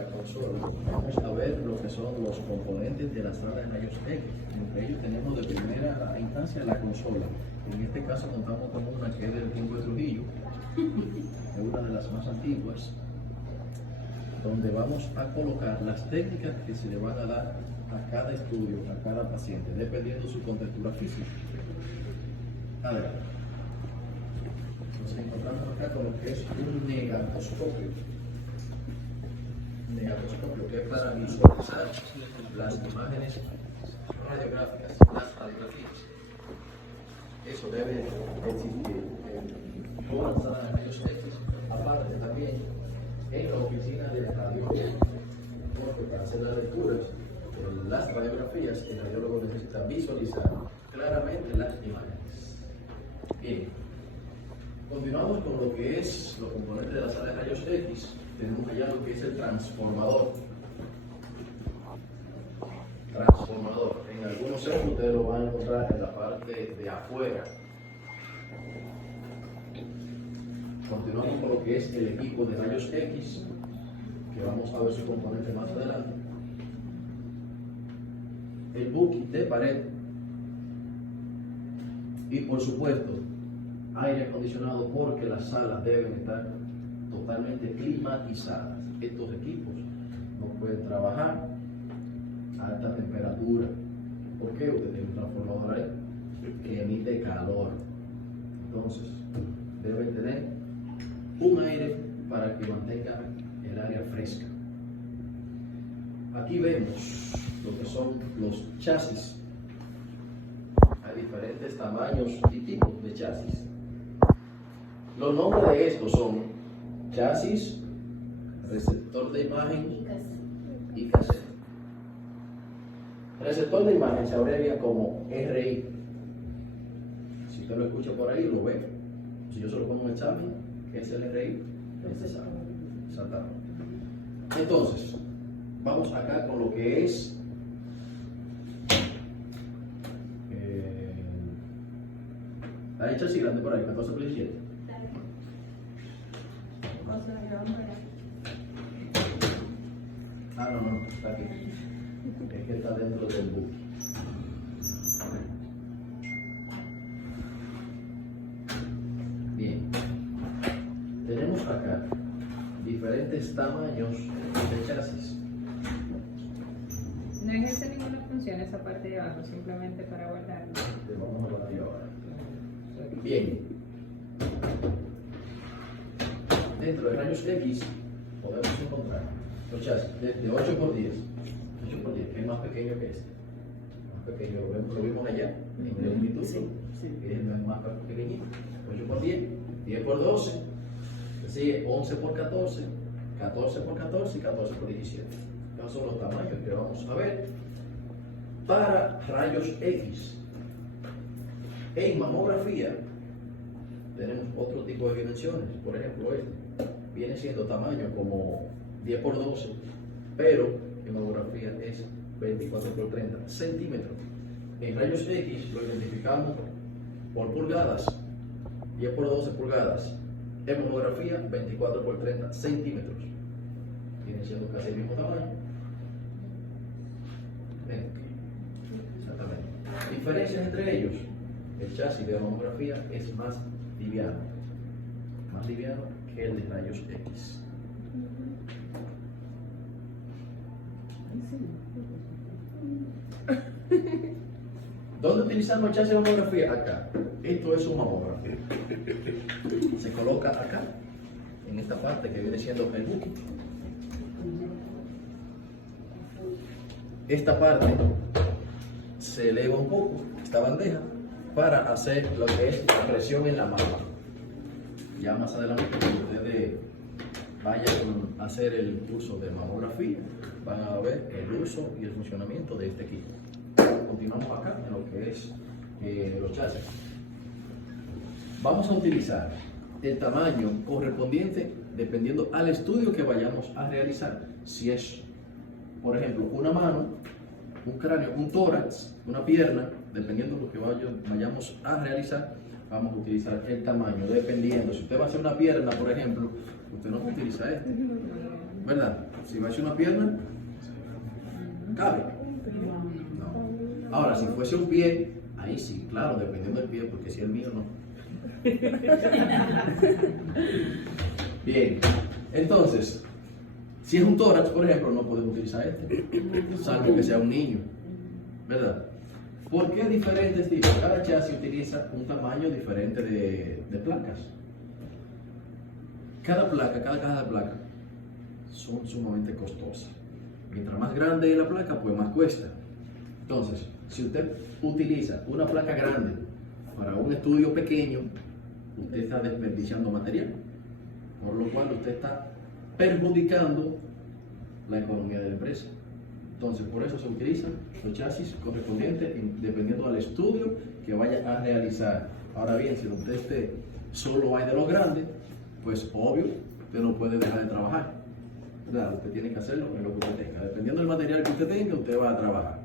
la consola, vamos a ver lo que son los componentes de la sala de rayos X. Entre ellos tenemos de primera instancia la consola. En este caso contamos con una que es del tiempo de Trujillo, es una de las más antiguas, donde vamos a colocar las técnicas que se le van a dar a cada estudio, a cada paciente, dependiendo de su contextura física. Adelante. Nos encontramos acá con lo que es un negatoscopio. Negatoscopio, que es para visualizar las imágenes radiográficas, las radiografías. Eso debe existir en todas las salas de rayos X, aparte también en la oficina de radiología, porque para hacer las lecturas de las radiografías, el radiólogo necesita visualizar claramente las imágenes. Bien, continuamos con lo que es los componentes de la sala de rayos X. Tenemos allá lo que es el transformador. Transformador. En algunos centros ustedes lo van a encontrar en la parte de afuera. Continuamos con lo que es el equipo de rayos X, que vamos a ver su componente más adelante. El buque de pared. Y por supuesto, aire acondicionado, porque las salas deben estar totalmente climatizadas. Estos equipos no pueden trabajar a alta temperatura. ¿Por qué? Usted tiene un transformador ahí que emite calor. Entonces, deben tener un aire para que mantenga el área fresca. Aquí vemos lo que son los chasis. Hay diferentes tamaños y tipos de chasis. Los nombres de estos son chasis, receptor de imagen y cassette. Receptor de imagen se abrevia como RI. Si usted lo escucha por ahí, lo ve. Si yo solo pongo un examen, que es el RI, es exactamente. Entonces, vamos acá con lo que es hay chasis grande por ahí, 14 por 17. Ah, no, está aquí. Es que está dentro del buque. Bien. Tenemos acá diferentes tamaños de chasis. No ejerce ninguna función esa parte de abajo, simplemente para guardarlo. Te vamos a guardar ahora. Bien. Dentro de rayos X podemos encontrar los chasis de 8 por 10. 8 por 10, que es más pequeño que este. Más pequeño, lo vimos allá, en el instituto, que es más pequeñito. 8 por 10, 10 por 12, sigue 11 por 14, 14 por 14 y 14 por 17. Esos son los tamaños que vamos a ver para rayos X. En mamografía tenemos otro tipo de dimensiones. Por ejemplo, este viene siendo tamaño como 10 por 12, pero en mamografía es 24 por 30 centímetros. En rayos X lo identificamos por pulgadas, 10 por 12 pulgadas. En mamografía, 24 por 30 centímetros. Viene siendo casi el mismo tamaño. Exactamente. Diferencias entre ellos. El chasis de mamografía es más liviano que el de rayos X. ¿Dónde utilizamos el chasis de mamografía? Acá. Esto es un mamógrafo. Se coloca acá, en esta parte que viene siendo el buque. Esta parte se eleva un poco, esta bandeja, para hacer lo que es la presión en la mano. Ya más adelante, cuando ustedes vayan a hacer el curso de mamografía, van a ver el uso y el funcionamiento de este equipo. Continuamos acá en lo que es los chasis. Vamos a utilizar el tamaño correspondiente dependiendo al estudio que vayamos a realizar. Si es, por ejemplo, una mano, un cráneo, un tórax, una pierna, dependiendo de lo que vayamos a realizar, vamos a utilizar el tamaño, dependiendo. Si usted va a hacer una pierna, por ejemplo, usted no va a utilizar este, ¿verdad? Si va a ser una pierna, cabe. No. Ahora, si fuese un pie, ahí sí, claro, dependiendo del pie, porque si el mío no. Bien, entonces, si es un tórax, por ejemplo, no podemos utilizar este, salvo que sea un niño, ¿verdad? ¿Por qué diferentes tipos? Cada chasis utiliza un tamaño diferente de placas. Cada caja de placa son sumamente costosas. Mientras más grande es la placa, pues más cuesta. Entonces, si usted utiliza una placa grande para un estudio pequeño, usted está desperdiciando material, por lo cual usted está perjudicando la economía de la empresa. Entonces, por eso se utilizan los chasis correspondientes dependiendo del estudio que vaya a realizar. Ahora bien, si usted solo hay de los grandes, pues obvio, usted no puede dejar de trabajar, ¿verdad? Usted tiene que hacerlo en lo que usted tenga. Dependiendo del material que usted tenga, usted va a trabajar.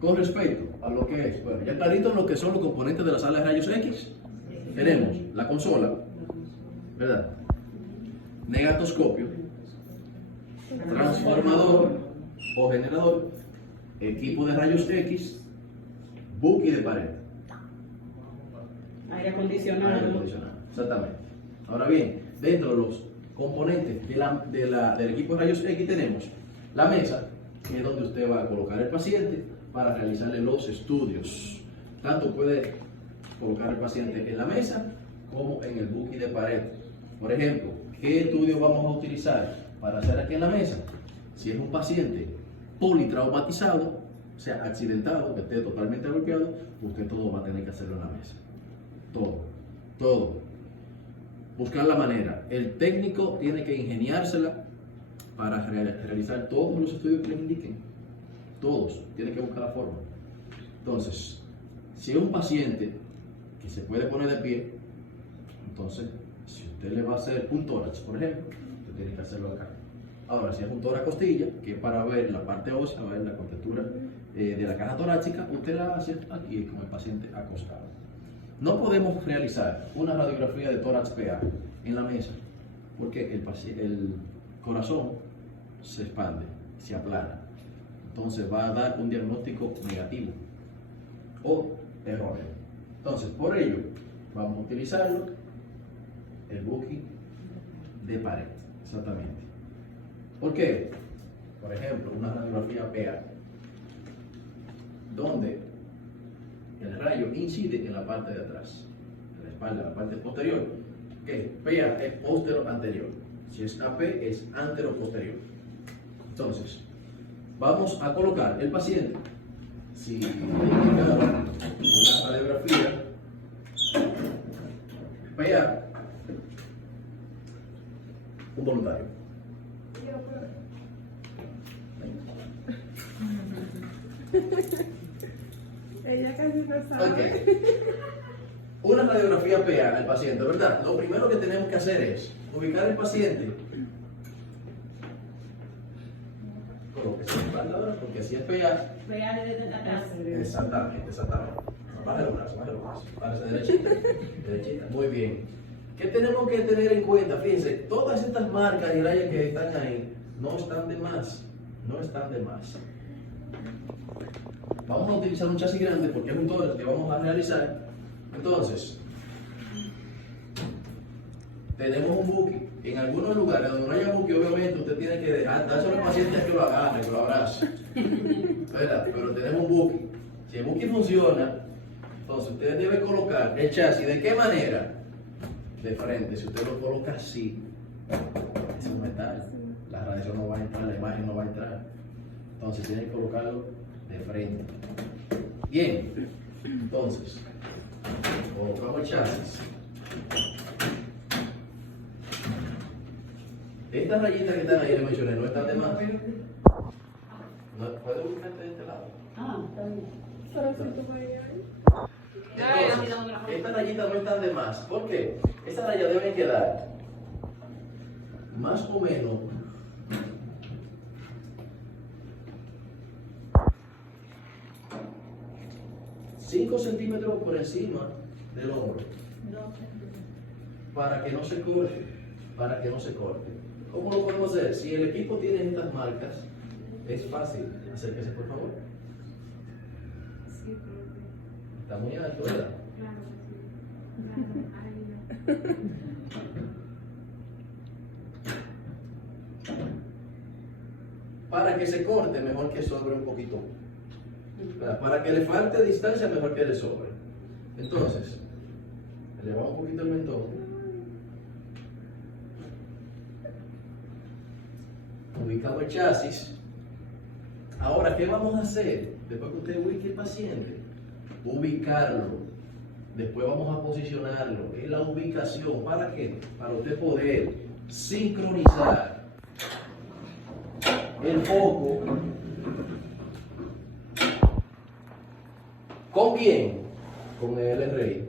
Con respecto a lo que es, bueno, ya clarito lo que son los componentes de la sala de rayos X, tenemos la consola, ¿verdad? Negatoscopio, transformador o generador, equipo de rayos X, buque de pared. Aire acondicionado. Aire acondicionado, exactamente. Ahora bien, dentro de los componentes del equipo de rayos X tenemos la mesa, que es donde usted va a colocar el paciente para realizarle los estudios. Tanto puede colocar el paciente en la mesa como en el buque de pared. Por ejemplo, ¿qué estudio vamos a utilizar para hacer aquí en la mesa? Si es un paciente politraumatizado, o sea, accidentado, que esté totalmente golpeado, usted todo va a tener que hacerlo en la mesa. Todo. Buscar la manera. El técnico tiene que ingeniársela para realizar todos los estudios que le indiquen. Todos. Tiene que buscar la forma. Entonces, si es un paciente que se puede poner de pie, entonces, si usted le va a hacer un tórax, por ejemplo, usted tiene que hacerlo acá. Ahora, si es un tórax costilla, que es para ver la parte ósea, ver la contextura de la caja torácica, usted la hace aquí con el paciente acostado. No podemos realizar una radiografía de tórax PA en la mesa, porque el corazón se expande, se aplana. Entonces va a dar un diagnóstico negativo o erróneo. Entonces, por ello, vamos a utilizarlo el buque de pared, exactamente. ¿Por qué? Por ejemplo, una radiografía PA, donde el rayo incide en la parte de atrás, en la espalda, la parte posterior. ¿Qué? PA es postero-anterior. Si es AP, es antero-posterior. Entonces, vamos a colocar el paciente. Si indicado una radiografía PA, un voluntario. Ella casi no sabe. Okay. Una radiografía PA al paciente, ¿verdad? Lo primero que tenemos que hacer es ubicar el paciente. Colóquese en espalda ahora, porque si es PA. Vea desde atrás. Exactamente. Baja el brazo. Párese derechita. Muy bien. ¿Qué tenemos que tener en cuenta? Fíjense, todas estas marcas y rayas que están ahí no están de más. Vamos a utilizar un chasis grande porque es un tórax que vamos a realizar. Entonces, tenemos un buque. En algunos lugares donde no haya buque, obviamente usted tiene que dárselo al paciente que lo agarre, que lo abrace. ¿Verdad? Pero tenemos un buque. Si el buque funciona, entonces usted debe colocar el chasis. ¿De qué manera? De frente. Si usted lo coloca así, es un metal. La radiación no va a entrar, la imagen no va a entrar. Entonces tiene que colocarlo de frente. Bien, entonces colocamos el chasis. Estas rayitas que están ahí, le mencioné, no están de más. ¿No puedo buscarte de este lado? Está bien. Pero si tú veías ahí. Entonces, estas rayitas no están de más. ¿Por qué? Estas rayas deben quedar más o menos 5 centímetros por encima del hombro, para que no se corte, ¿Cómo lo podemos hacer? Si el equipo tiene estas marcas, es fácil. Acérquese, por favor. Sí, profe. Está muy alto, ¿verdad? Claro que sí. Claro. Ay, Para que se corte, mejor que sobre un poquito. Para que le falte distancia, mejor que le sobre. Entonces, elevamos un poquito el mentón. Ubicamos el chasis. Ahora, ¿qué vamos a hacer? Después que usted ubique el paciente, ubicarlo. Después vamos a posicionarlo. Es la ubicación. ¿Para qué? Para usted poder sincronizar el foco. ¿Con quién? Con el RI.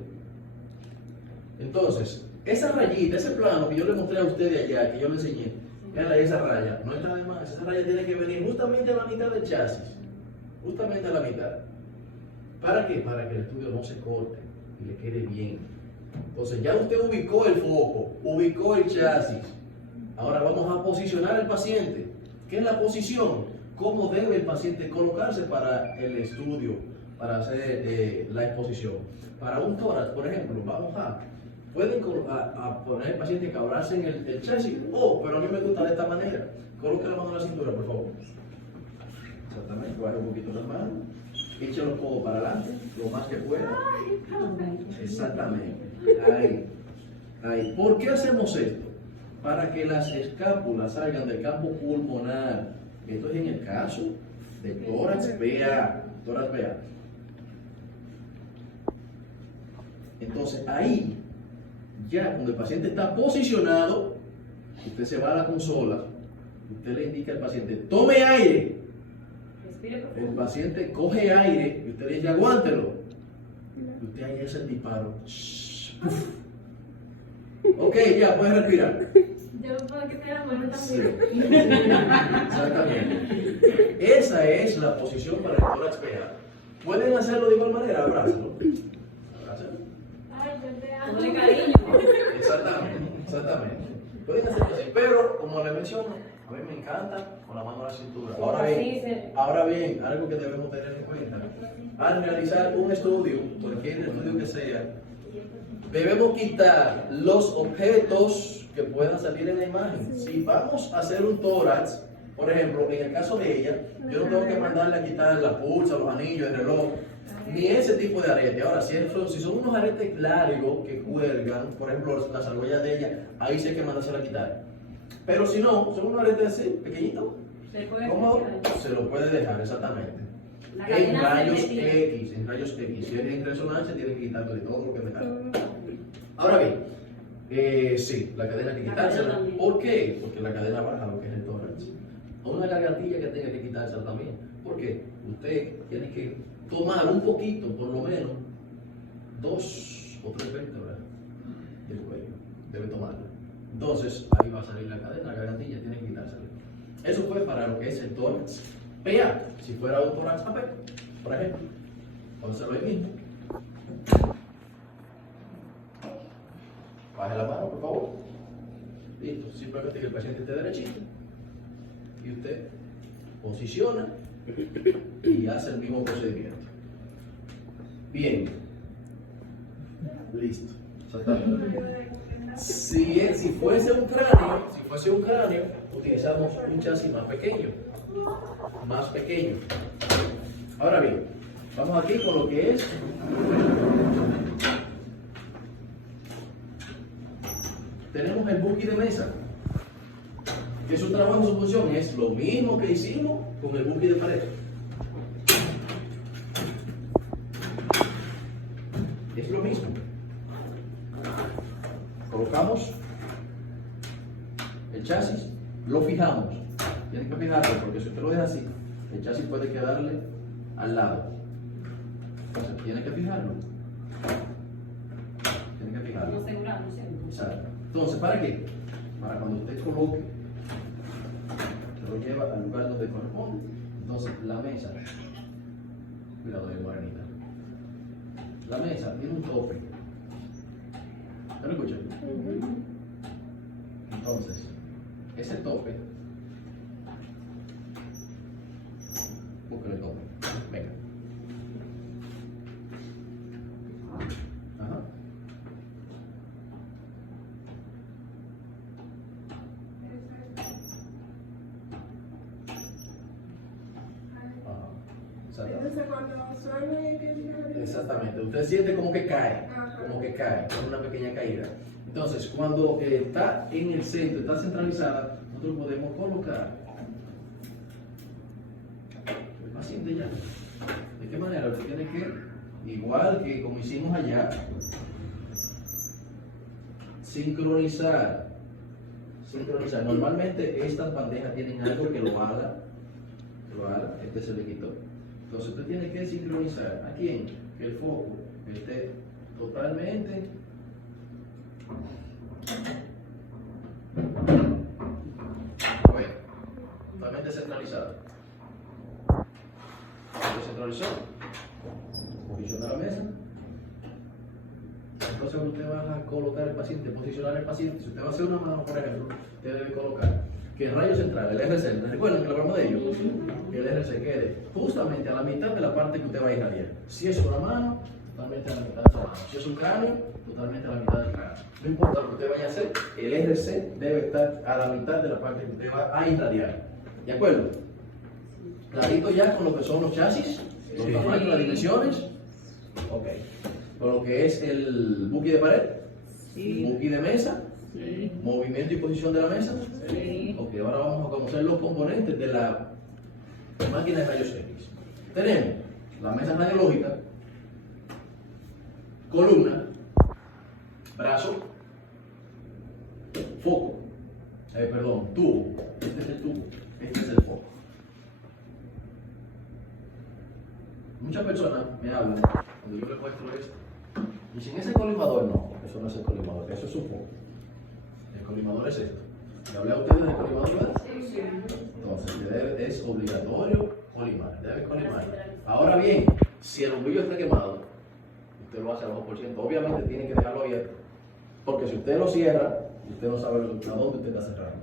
Entonces, esa rayita, ese plano que yo le mostré a ustedes allá, que yo le enseñé, esa raya, no está de más. Esa raya tiene que venir justamente a la mitad del chasis. Justamente a la mitad. ¿Para qué? Para que el estudio no se corte y le quede bien. Entonces, ya usted ubicó el foco, ubicó el chasis. Ahora vamos a posicionar al paciente. ¿Qué es la posición? ¿Cómo debe el paciente colocarse para el estudio, para hacer la exposición? Para un tórax, por ejemplo, pueden poner al paciente que abrace en el chasis, pero a mí me gusta de esta manera. Coloque la mano en la cintura, por favor. Exactamente, baje un poquito las manos, eche los codos para adelante, lo más que pueda. Exactamente, ahí. ¿Por qué hacemos esto? Para que las escápulas salgan del campo pulmonar. Esto es en el caso de tórax PA. Entonces ahí, ya cuando el paciente está posicionado, usted se va a la consola, usted le indica al paciente, tome aire. Respire El profundo. paciente coge aire y usted le dice, aguántelo. Y usted ahí hace el disparo. Ok, ya, puedes respirar. yo puedo que te haga bueno Sí. también. Exactamente. Esa es la posición para el tórax PA. Pueden hacerlo de igual manera, abrázalo. Abrázalo. Ay, yo te amo. Ponle cariño. Exactamente. Pueden hacerlo así, pero como les menciono, a mí me encanta con la mano a la cintura. Ahora bien, algo que debemos tener en cuenta, al realizar un estudio, cualquier estudio que sea, debemos quitar los objetos que puedan salir en la imagen. Si vamos a hacer un tórax, por ejemplo, en el caso de ella, yo no tengo que mandarle a quitar la pulsa, los anillos, el reloj, ni ese tipo de arete. Ahora, si son unos aretes largos que cuelgan, por ejemplo, las argollas de ella, ahí sí hay que mandársela a quitar. Pero si no, son unos aretes así, pequeñitos, Se puede ¿cómo? retirar. Se lo puede dejar, exactamente. La En cadena se rayos retira. X, en rayos X. Si es en resonancia, tienen que quitarle todo lo que dejaron. Ahora bien, sí, la cadena hay que La quitársela. cadena también. ¿Por qué? Porque la cadena baja lo que es el tórax. O una gargantilla que tenga que quitársela también. Porque usted tiene que tomar un poquito, por lo menos, 2 o 3 vértebras del cuello. Debe tomarla. Entonces, ahí va a salir la cadena, la gargantilla tiene que quitársela. Eso fue para lo que es el tórax PA. Si fuera un tórax AP, por ejemplo, vamos a hacerlo ahí mismo. Baje la mano, por favor. Listo. Simplemente que el paciente esté derechito. Y usted posiciona y hace el mismo procedimiento. Bien. Listo. Exactamente. Si fuese un cráneo, utilizamos un chasis más pequeño. Ahora bien, vamos aquí con lo que es tenemos el buggy de mesa, que su trabajo, su función es lo mismo que hicimos con el buggy de pared. Es lo mismo. Colocamos el chasis, lo fijamos. Tienen que fijarlo porque si usted lo deja así, el chasis puede quedarle al lado. Entonces, tiene que fijarlo. No asegurarlo siempre. Exacto. Entonces, ¿para qué? Para cuando usted coloque, se lo lleva al lugar donde corresponde. Entonces, la mesa, cuidado de morenita. La mesa tiene un tope. ¿Se lo escuchan? Entonces, ese tope, búsquelo el tope, venga. Ajá. Exactamente. Entonces cuando suena y que diga- Exactamente. Usted siente como que cae, con una pequeña caída. Entonces, cuando está en el centro, está centralizada, nosotros podemos colocar el paciente ya. ¿De qué manera? Usted tiene que, igual que como hicimos allá, sincronizar. Sincronizar. Normalmente estas bandejas tienen algo que lo haga. Este se le quitó. Entonces usted tiene que sincronizar. ¿A quién? Que el foco esté totalmente totalmente centralizado. Lo centralizó. Posiciona la mesa. Entonces usted va a colocar el paciente, posicionar el paciente. Si usted va a hacer una mano, por ejemplo, usted debe colocar que el rayo central, el RC, ¿recuerdan que hablamos de ello? Que el RC quede justamente a la mitad de la parte que usted va a irradiar. Si es una mano, totalmente a la mitad de la mano. Si es un cráneo, totalmente a la mitad del cráneo. No importa lo que usted vaya a hacer, el RC debe estar a la mitad de la parte que usted va a irradiar. ¿De acuerdo? Clarito ya con lo que son los chasis, los tamaños, las dimensiones. Ok. Con lo que es el buki de pared, buki de mesa, movimiento y posición de la mesa. Ok, ahora vamos a conocer los componentes de la máquina de rayos X. Tenemos la mesa radiológica, columna, brazo, foco, tubo. Este es el tubo, este es el foco. Muchas personas me hablan cuando yo les muestro esto. Y sin ese colimador, no, eso no es el colimador, eso es un foco. El colimador es esto. ¿Le hablé a ustedes del colimador, verdad? Sí. Entonces, es obligatorio colimar, debe colimar. Ahora bien, si el ombligo está quemado, usted lo hace al 2%. Obviamente tiene que dejarlo abierto, porque si usted lo cierra, usted no sabe a dónde usted está cerrando.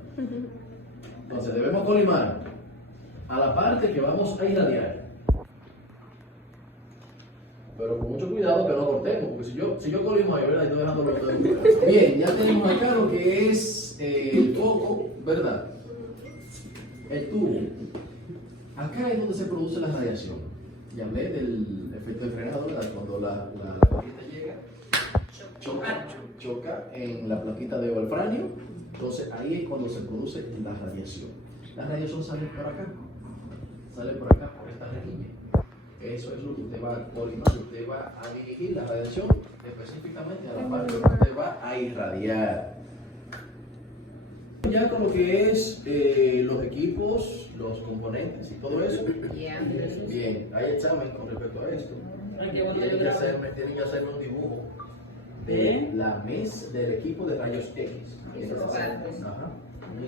Entonces, debemos colimar a la parte que vamos a irradiar. Pero con mucho cuidado que no cortemos, porque si yo colimo ahí, ¿verdad? Estoy dejando los dedos. Bien, ya tenemos acá lo que es el foco, ¿verdad? El tubo. Acá es donde se produce la radiación. Ya hablé del efecto de frenado, ¿verdad? Cuando la plaquita llega, choca en la plaquita de wolfranio. Entonces ahí es cuando se produce la radiación. La radiación sale por acá, por esta rejilla. Eso es lo que usted va a colimar, usted va a dirigir la radiación específicamente a la parte que usted va a irradiar. Ya con lo que es los equipos, los componentes y todo eso, bien, hay examen con respecto a esto. Tienen que hacerme un dibujo de la mesa del equipo de rayos X. Ajá.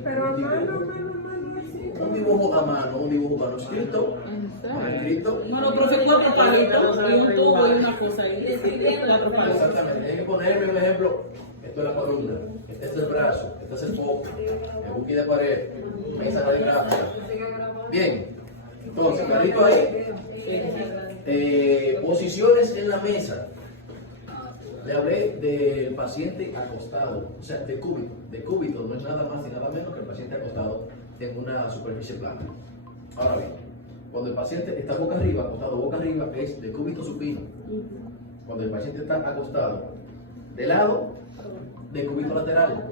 Pero a Un mano, dibujo. así. Un dibujo a mano, un dibujo manuscrito. Manuscrito. No, no, profe, 4 palitos y un tubo y una cosa. Y 4 palitos. Exactamente, tiene que ponerme un ejemplo. Esto es la columna, este es el brazo, este es el foco, el buki de pared, mesa radiográfica. Bien, entonces, clarito ahí. Posiciones en la mesa. Le hablé del paciente acostado, o sea, de cúbito, no es nada más y nada menos que el paciente acostado en una superficie plana. Ahora bien, cuando el paciente está boca arriba, acostado boca arriba, es de cúbito supino. Cuando el paciente está acostado de lado, de cúbito lateral.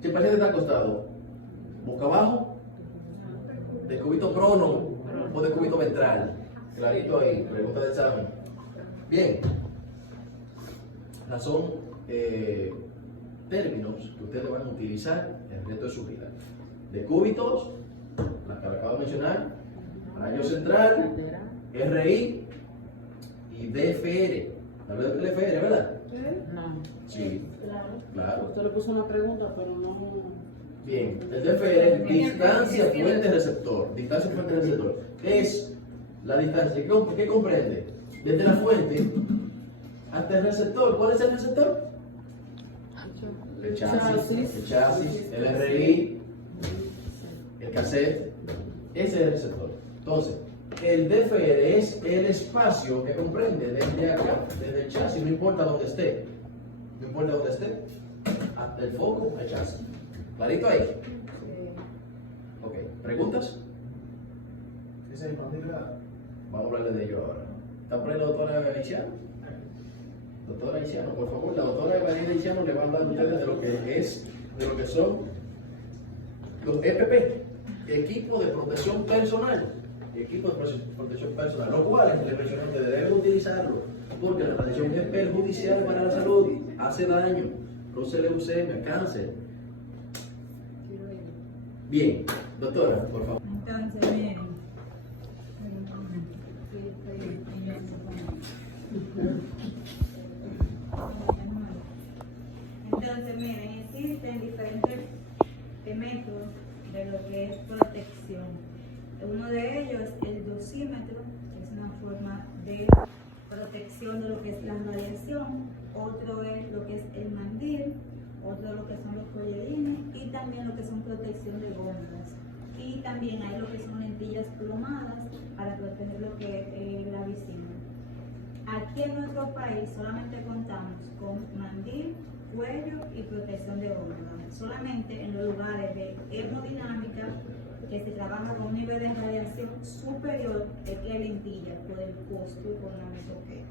Si el paciente está acostado boca abajo, de cúbito prono o de cúbito ventral. Clarito ahí, pregunta de examen. Bien. Son términos que ustedes van a utilizar el resto de su vida. De cúbitos, las que acabo de mencionar, rayo central, RI y DFR. ¿Hablé del DFR, verdad? No. Sí, claro. Usted le puso una pregunta, pero no. Bien, el DFR es distancia fuente-receptor. Distancia fuente-receptor es la distancia que comprende desde la fuente hasta el receptor. ¿Cuál es el receptor? el chasis, el RI, el cassette, ese es el receptor. Entonces, el DFR es el espacio que comprende desde acá, desde el chasis, no importa dónde esté, hasta el foco al chasis. ¿Clarito ahí? Ok, ¿preguntas? Vamos a hablarle de ello ahora. ¿Está por ahí la doctora Feliciano? Doctora Feliciano, por favor, la doctora Feliciano le va a hablar a ustedes de lo que son los EPP, equipos de protección personal, los cuales les mencioné que deben utilizarlo, porque la radiación es perjudicial para la salud, hace daño, produce leucemia, cáncer. Bien, doctora, por favor. Entonces, miren. Entonces, miren, existen diferentes métodos de lo que es protección. Uno de ellos es el dosímetro, que es una forma de protección de lo que es la radiación. Otro es lo que es el mandil, otro lo que son los collarines y también lo que son protección de gónadas. Y también hay lo que son lentillas plomadas para proteger lo que es la visión. Aquí en nuestro país solamente contamos con mandil, cuello y protección de gónadas. Solamente en los lugares de hemodinámica que se trabaja con un nivel de radiación superior es que hay lentillas por el costo y por eso que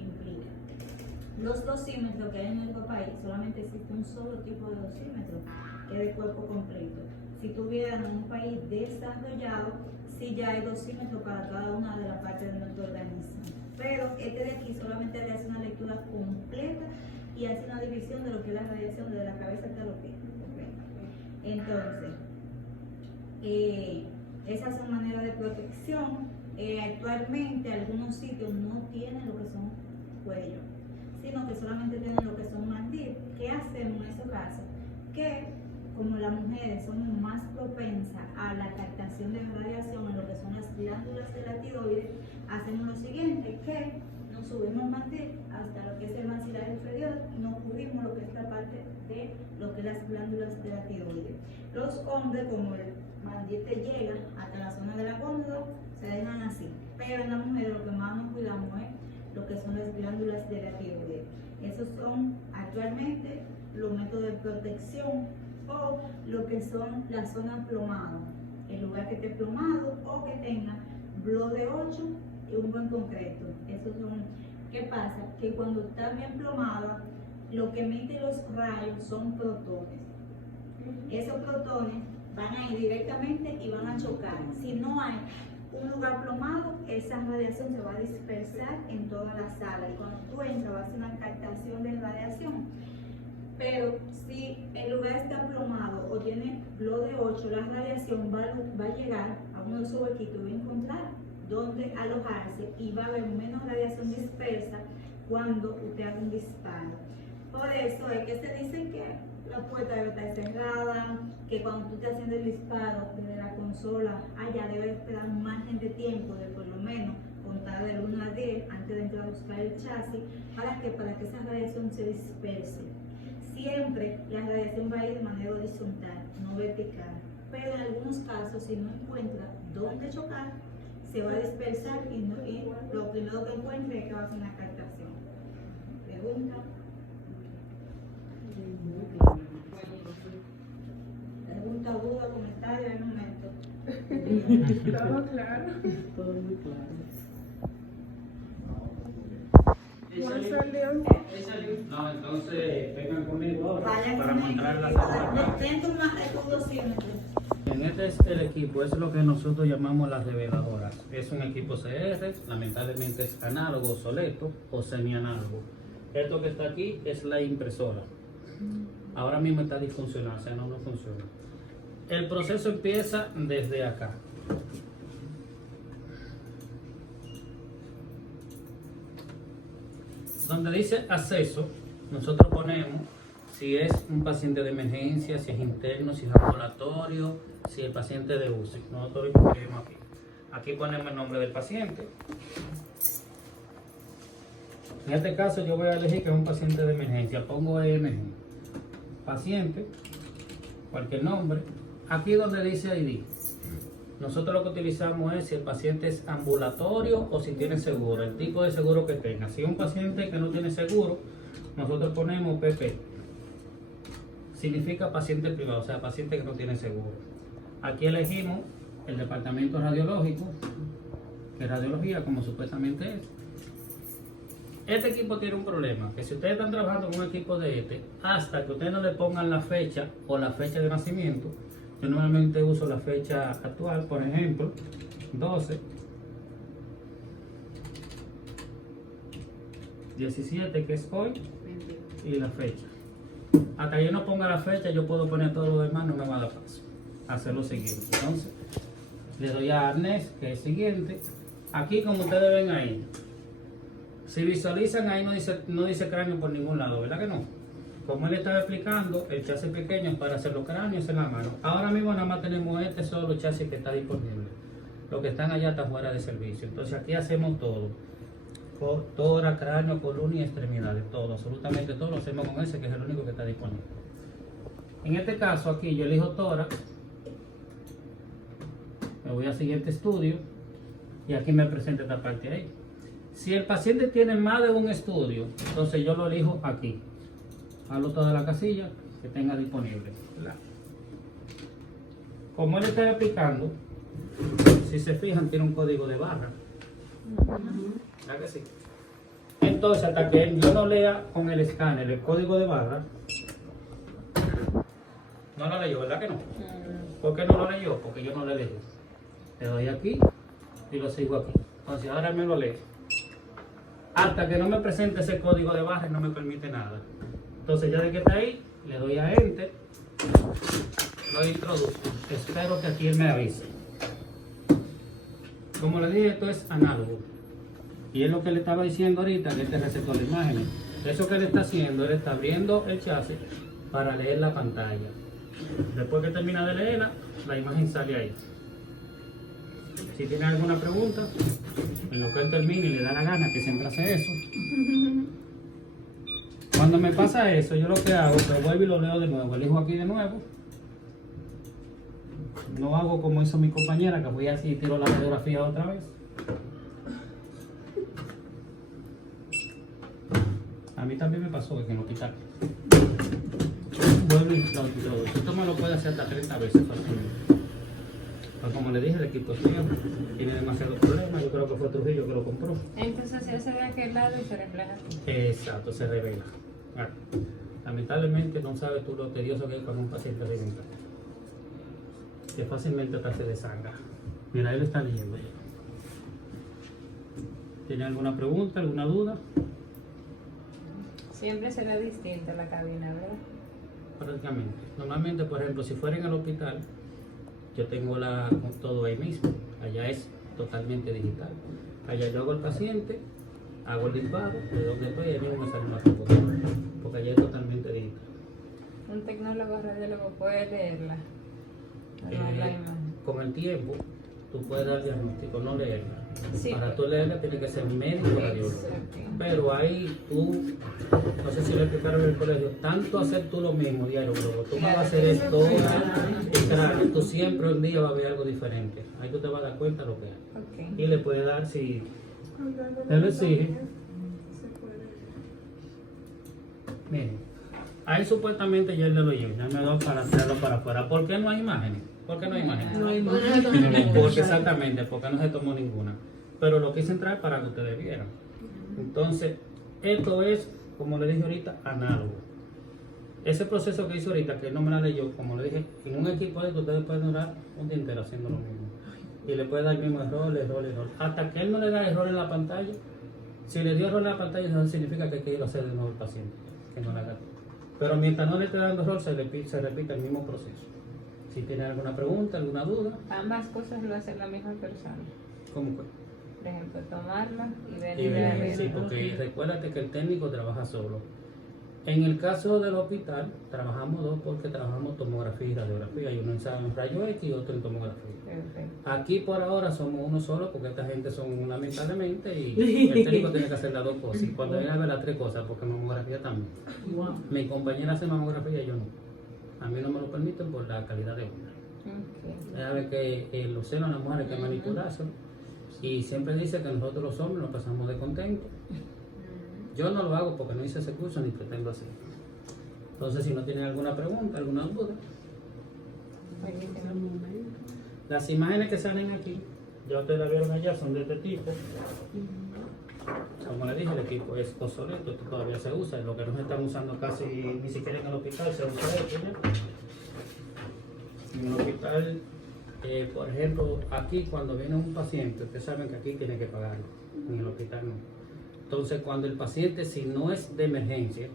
implica. Los dosímetros que hay en nuestro país, solamente existe un solo tipo de dosímetro, que es de cuerpo completo. Si tuviéramos un país desarrollado, sí ya hay dosímetros para cada una de las partes de nuestro organismo. Pero este de aquí solamente le hace una lectura completa y hace una división de lo que es la radiación desde la cabeza hasta los pies. Entonces, esas son maneras de protección. Actualmente algunos sitios no tienen lo que son cuello, sino que solamente tienen lo que son mandil. ¿Qué hacemos en ese caso? Que como las mujeres somos más propensas a la captación de radiación en lo que son las glándulas de la tiroides, hacemos lo siguiente, que nos subimos el mandil hasta lo que es el maxilar inferior y nos cubrimos lo que es la parte de lo que es las glándulas de la tiroides. Los hombres, como el mandil te llega hasta la zona de la gónada, se dejan así, pero en las mujeres lo que más nos cuidamos es lo que son las glándulas de la tiroides. Esos son actualmente los métodos de protección o lo que son las zonas plomadas, el lugar que esté plomado o que tenga blow de 8 y un buen concreto. Esos son, ¿qué pasa? Que cuando está bien plomada, lo que emite los rayos son protones. Esos protones van a ir directamente y van a chocar. Si no hay un lugar plomado, esa radiación se va a dispersar en toda la sala y cuando tú entras va a ser una captación de radiación. Pero si el lugar está plomado o tiene blow de 8, la radiación va a llegar a uno de esos huequitos y va a encontrar dónde alojarse y va a haber menos radiación dispersa cuando usted haga un disparo. Por eso es que se dice que la puerta debe estar cerrada, que cuando tú estés haciendo el disparo desde la consola, allá debe esperar un margen de tiempo de por lo menos contar del 1 al 10 antes de entrar a buscar el chasis, para que esa radiación se disperse. Siempre la radiación va a ir de manera horizontal, no vertical, pero en algunos casos, si no encuentra dónde chocar, se va a dispersar y lo primero que encuentre es que va a hacer una captación. ¿Pregunta? ¿Pregunta, duda, comentario en un momento? Todo claro. Todo muy claro. ¿No salió? No, entonces vengan conmigo ahora Vayan para conmigo. mostrar las zapatas. Dentro de un dosímetro. Este es el equipo, es lo que nosotros llamamos las reveladoras. Es un equipo CR, lamentablemente es análogo, obsoleto o semianálogo. Esto que está aquí es la impresora. Ahora mismo está disfuncional, o sea, no funciona. El proceso empieza desde acá. Donde dice acceso, nosotros ponemos si es un paciente de emergencia, si es interno, si es ambulatorio, si es paciente de UCI. Nosotros lo escribimos aquí. Aquí ponemos el nombre del paciente. En este caso yo voy a elegir que es un paciente de emergencia. Pongo EMG. paciente, cualquier nombre. Aquí donde dice ID, nosotros lo que utilizamos es si el paciente es ambulatorio o si tiene seguro, el tipo de seguro que tenga. Si es un paciente que no tiene seguro, nosotros ponemos PP. Significa paciente privado, o sea, paciente que no tiene seguro. Aquí elegimos el departamento radiológico, que es radiología, como supuestamente es. Este equipo tiene un problema, que si ustedes están trabajando con un equipo de este, hasta que ustedes no le pongan la fecha o la fecha de nacimiento, yo normalmente uso la fecha actual, por ejemplo, 12/17, que es hoy, y la fecha. Hasta que yo no ponga la fecha, yo puedo poner todo lo demás, no me va a dar paso. Hacer lo siguiente. Entonces, le doy a Arnés, que es siguiente. Aquí, como ustedes ven ahí, si visualizan ahí no dice cráneo por ningún lado, ¿verdad que no? Como él estaba explicando, el chasis pequeño para hacer los cráneos en la mano. Ahora mismo nada más tenemos este solo chasis que está disponible. Los que están allá están fuera de servicio. Entonces aquí hacemos todo. Tórax, cráneo, columna y extremidades. Todo, absolutamente todo lo hacemos con ese, que es el único que está disponible. En este caso aquí yo elijo tórax. Me voy al siguiente estudio. Y aquí me presenta esta parte ahí. Si el paciente tiene más de un estudio, entonces yo lo elijo aquí. Hablo toda la casilla que tenga disponible. Como él está aplicando, si se fijan, tiene un código de barra. ¿Verdad que sí? Entonces, hasta que yo no lea con el escáner el código de barra, no lo leyó, ¿verdad que no? ¿Por qué no lo leyó? Porque yo no le leí. Le doy aquí y lo sigo aquí. Entonces, ahora me lo lee. Hasta que no me presente ese código de barra, no me permite nada. Entonces ya de que está ahí, le doy a Enter, lo introduzco. Espero que aquí él me avise. Como le dije, esto es análogo. Y es lo que le estaba diciendo ahorita, que este receptor de imágenes. Eso que él está haciendo, él está abriendo el chasis para leer la pantalla. Después que termina de leerla, la imagen sale ahí. Si tiene alguna pregunta, en lo que él termine y le da la gana, que siempre hace eso. Cuando me pasa eso, yo lo que hago, pues vuelvo y lo leo de nuevo. Elijo aquí de nuevo. No hago como hizo mi compañera, que voy así y tiro la radiografía otra vez. A mí también me pasó que en el hospital. Vuelvo y lo introduzco. Esto me lo puede hacer hasta 30 veces fácilmente. Pero como le dije, el equipo es mío, tiene demasiados problemas. Yo creo que fue Trujillo que lo compró. Entonces se hace de aquel lado y se refleja aquí. Exacto, se revela. Bueno, lamentablemente no sabes tú lo tedioso que es cuando un paciente revienta. Que fácilmente hasta se desangra. Mira, él está leyendo ya. ¿Tiene alguna pregunta, alguna duda? Siempre será distinta la cabina, ¿verdad? Prácticamente. Normalmente, por ejemplo, si fuera en el hospital, yo tengo todo ahí mismo. Allá es totalmente digital. Allá yo hago el paciente, hago el disparo, de donde estoy, ahí mismo me sale una computadora. Porque allá es totalmente digital. Un tecnólogo radiólogo puede leerla. No la imagen. Con el tiempo, tú puedes dar diagnóstico, no leerla. Sí. Para tú leerla, tiene que ser médico radiólogo. Exacto. Pero ahí tú, no sé si lo explicaron en el colegio, tanto hacer tú lo mismo diario, pero tú me vas a hacer esto, tú siempre un día va a ver algo diferente. Ahí tú te vas a dar cuenta de lo que hay. Ok. Y le puedes dar, si él lo exige, miren, ahí supuestamente ya él le lo lleva, ya me da para hacerlo para afuera. ¿Por qué no hay imágenes? ¿Por qué no hay imágenes? No hay imágenes. Porque exactamente, porque no se tomó ninguna. Pero lo quise entrar para que ustedes vieran. Entonces, esto es, como le dije ahorita, análogo. Ese proceso que hizo ahorita, que no me la leyó, como le dije, en un equipo de esto ustedes pueden durar un día entero haciendo lo mismo. Y le puede dar el mismo error. Hasta que él no le da error en la pantalla. Si le dio error en la pantalla, eso significa que hay que ir a hacer de nuevo el paciente. Que no le haga. Pero mientras no le esté dando error, se repite el mismo proceso. Si tiene alguna pregunta, alguna duda. Ambas cosas lo hace la misma persona. ¿Cómo fue? Por ejemplo, tomarla y Y venir a bien, ver. sí, porque recuérdate que el técnico trabaja solo. En el caso del hospital, trabajamos dos porque trabajamos tomografía y radiografía. Hay uno en rayo X y otro en tomografía. Perfecto. Aquí por ahora somos uno solo porque esta gente son lamentablemente y el técnico tiene que hacer las dos cosas. Y cuando venga a ver las tres cosas, porque mamografía también. Wow. Mi compañera hace mamografía y yo no. A mí no me lo permiten por la calidad de onda. Ok. Ella ve que los senos de las mujeres hay que manipularse y siempre dice que nosotros los hombres nos pasamos de contentos. Yo no lo hago porque no hice ese curso ni pretendo hacerlo. Entonces, si no tienen alguna pregunta, alguna duda, las imágenes que salen aquí, ya ustedes la vieron allá, son de este tipo. Como les dije, el equipo es obsoleto, esto todavía se usa, lo que no se están usando casi ni siquiera en el hospital se usa esto ya. En el hospital, por ejemplo, aquí cuando viene un paciente, ustedes saben que aquí tiene que pagarlo, en el hospital no. Entonces, cuando el paciente, si no es de emergencia,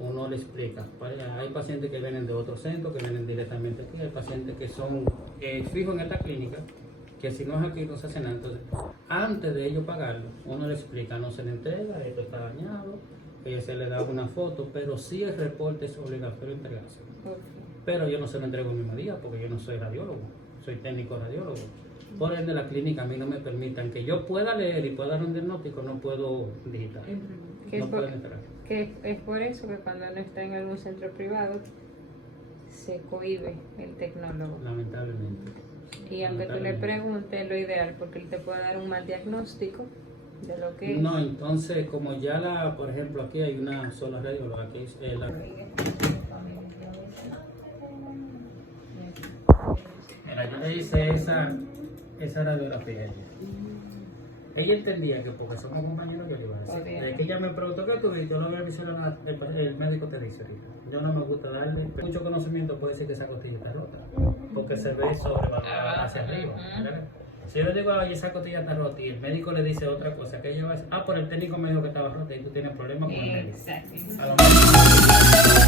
uno le explica. Hay pacientes que vienen de otro centro, que vienen directamente aquí, hay pacientes que son fijos en esta clínica, que si no es aquí no se hace nada. Entonces, antes de ellos pagarlo, uno le explica, no se le entrega, esto está dañado, se le da una foto, pero sí el reporte es obligatorio entregarse. Ok. Pero yo no se lo entrego el mismo día porque yo no soy radiólogo, soy técnico radiólogo. Por ende, la clínica a mí no me permitan que yo pueda leer y pueda dar un diagnóstico, no puedo digitar. ¿Qué No es por- pueden entregar. Que es por eso que cuando uno está en algún centro privado se cohíbe el tecnólogo. Lamentablemente. Y aunque tú le preguntes, lo ideal, porque él te puede dar un mal diagnóstico de lo que es. No, entonces, como ya por ejemplo, aquí hay una sola radióloga, que es Mira, yo le hice esa radiografía a ella. Ella entendía que porque somos compañeros yo le iba a decir. Obvio. Desde que ella me preguntó qué tú viste, yo lo voy a avisar el médico te dice ahorita. Yo no me gusta darle mucho conocimiento, puede decir que esa costilla está rota, porque se ve sobrevalorada hacia arriba. ¿Verdad? Si yo le digo, oye, esa costilla está rota y el médico le dice otra cosa, que ella va a decir, por el técnico me dijo que estaba rota y tú tienes problemas con el médico. Exacto. A lo mejor-